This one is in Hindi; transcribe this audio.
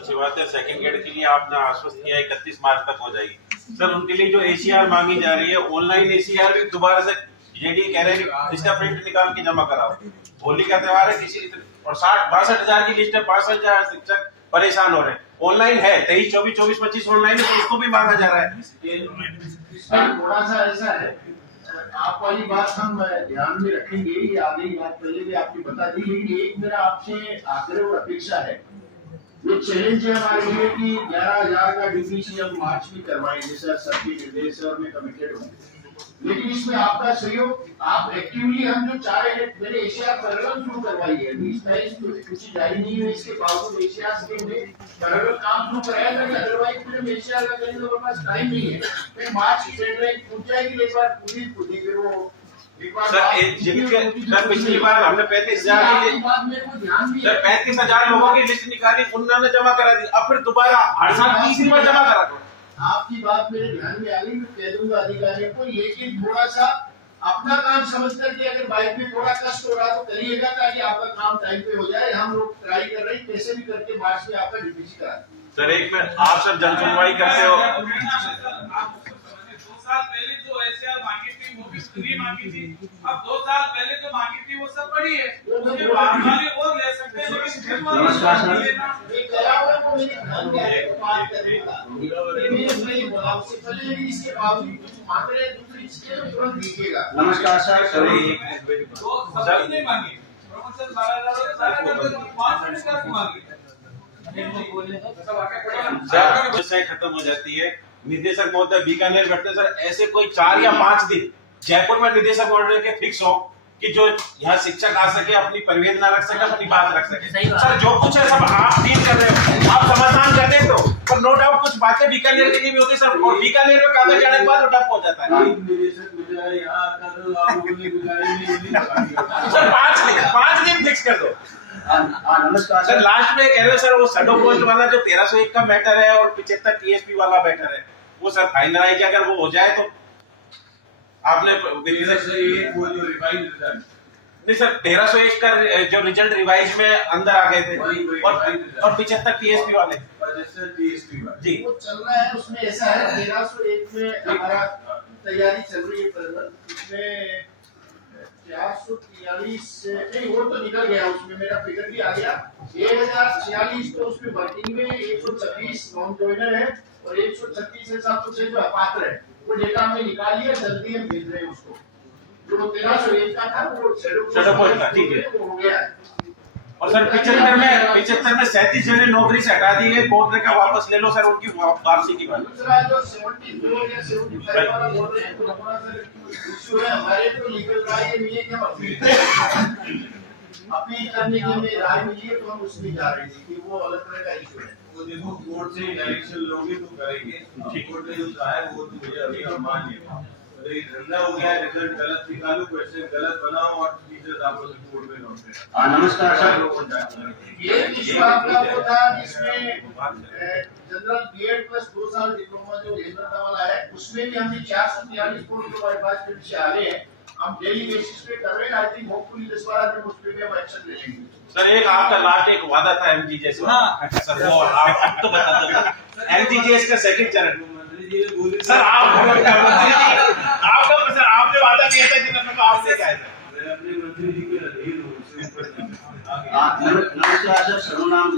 अच्छी बात है। सेकंड गेट के लिए आपने आश्वस्त किया 31 मार्च तक हो जाएगी। सर उनके लिए जो एसीआर मांगी जा रही है, ऑनलाइन एसीआर भी दोबारा से जेडी कह रहे हैं इसका प्रिंट निकाल के जमा कराओ। होली का त्योहार है, किसी और 60-62 हजार की लिस्ट है, 65,000 शिक्षक परेशान हो रहे हैं। ऑनलाइन है 23, 24, 24, 25 ऑनलाइन है, तो उसको भी मांगा जा रहा है। थोड़ा सा ऐसा है, आप वाली बात हम ध्यान में रखेंगे, ये आगे की बात पहले भी आपने बता दी, लेकिन एक मेरा आपसे आग्रह और अपेक्षा है। ये चैलेंज है हमारे लिए कि 11,000 का डीपीसी हम मार्च में करवाएंगे सर, सबके निर्देश और मैं कमिटेड हूँ, लेकिन इसमें आपका सहयोग, आप एक्टिवली हम जो चाह रहे हैं, मैंने एशिया पैरेलल शुरू करवाई है, 20-22 कुछ जारी नहीं है, इसके बावजूद एशिया के में पैरेलल काम शुरू कराया था, अदरवाइज फिर एशिया का कहीं तो पास टाइम नहीं है, फिर मार्च की डेडलाइन पूछ जाएगी, एक बार पूरी फिर वो सर पिछली बार हमने 35,000 सर 35,000 लोगों की लिस्ट निकाली, उन्होंने जमा करा दी, अब फिर दोबारा हर साल 30 बार जमा करा दो। आपकी बात मेरे ध्यान में आ गई, मैं कह दूंगा अधिकारियों को, लेकिन थोड़ा सा अपना काम समझ करके अगर बाइक में थोड़ा कष्ट हो रहा तो करिएगा, ताकि आपका काम टाइम पे हो जाए। हम लोग ट्राई कर रहे हैं कैसे भी करके मार्च में आपका डीपीसी करा दें। सर एक में आप सब जन सुनवाई करते हो, 2 साल पहले जो एसीआर मांगी थी वो भी फ्री मांगी थी, अब 2 साल पहले जो मांगी थी वो सब बड़ी है, उसके बाद वाले और ले सकते हैं, लेकिन फिर वो ये कराओ को मेरे ध्यान में आया तो बात करेगा, ये मेरे बोला उससे पहले भी इसके बावजूद कुछ मांग रहे दूसरी चीजें तो तुरंत दीजिएगा। नमस्कार सर, तो सब नहीं मांगी, प्रमोशन 12,000 5 मांगी, सर खत्म हो जाती है। निदेशक महोदय बीकानेर बैठते सर, ऐसे कोई 4 या 5 दिन जयपुर में निदेशक महोदय के फिक्स हो कि जो यहाँ शिक्षक आ सके, अपनी परिवेदना रख सके, अपनी बात रख सके। सर जो कुछ है सब आप डील कर रहे हो, आप समाधान कर रहे हो, पर नो डाउट कुछ बातें बीकानेर के लिए भी होती सर, और बीकानेर में कागज जाने के बाद वो डप हो जाता है। सर 5 दिन फिक्स कर दो। नमस्कार सर लास्ट में कह रहे हो सर, वो शैडो पोस्ट वाला जो 1301 का मैटर है और 75 टीएसपी वाला मैटर है, वो सर फाइनलाइज अगर वो हो जाए तो आपने वो जो रिवाइज रिजल्ट नहीं सर 1301 का जो रिजल्ट रिवाइज में अंदर आ गए थे और 75 टीएसपी वाले जी वो चल रहा है, उसमें ऐसा है 1301 में हमारा तैयारी चल रही है, उसमें 443 नहीं वो तो निकल गया, उसमें मेरा फिगर भी आ गया 1046, तो उसमें वर्किंग में 126 नॉन जॉइनर है और 136 706 जो अपात्र है, वो डेटा हमने निकाल लिया, जल्दी हम भेज रहे हैं उसको। जो 1301 का था वो शैडो पोस्ट था, ठीक है, वो हो गया है। और सर 75 में 37 जने नौकरी से हटा दिए, कोर्ट ने कहा वापस ले लो सर, उनकी वापसी की बात। दूसरा जो 72 या 75 वाला बोल रहे हैं, तो हमारा सर इशू है, हमारे तो लीगल राय मिली है कि हम अपील करने के लिए राय मिली है, तो हम उसमें जा रहे थे कि वो अलग तरह का इशू है। वो देखो कोर्ट से डायरेक्शन लोगे तो करेंगे, कोर्ट ने जो कहा है वो तो मुझे अभी हम मान लेंगे। तो ये धंधा हो गया, रिजल्ट गलत निकालो, क्वेश्चन गलत बनाओ और टीचर्स आपको कोर्ट में लौटे। नमस्कार सर, ये इशू आपका वो था जिसमें जनरल बीएड प्लस 2 साल डिप्लोमा जो हेमलता वाला है, उसमें भी हमने 443 कोर्ट जो बाईपास से आ रहे हैं, हम डेली बेसिस पे कर रहे हैं। आई थिंक होपफुली 10-12 दिन उस पे भी हम एक्शन ले लेंगे। सर एक आपका लास्ट एक वादा था एमजीजे से, सर वो आप तो बता दो एमजीजे का सेकंड चरण। सर आप आपका सर आपने वादा किया था कि आपसे क्या है अपने मंत्री जी के अधीन हूँ। नमस्कार सर, सर्वनाम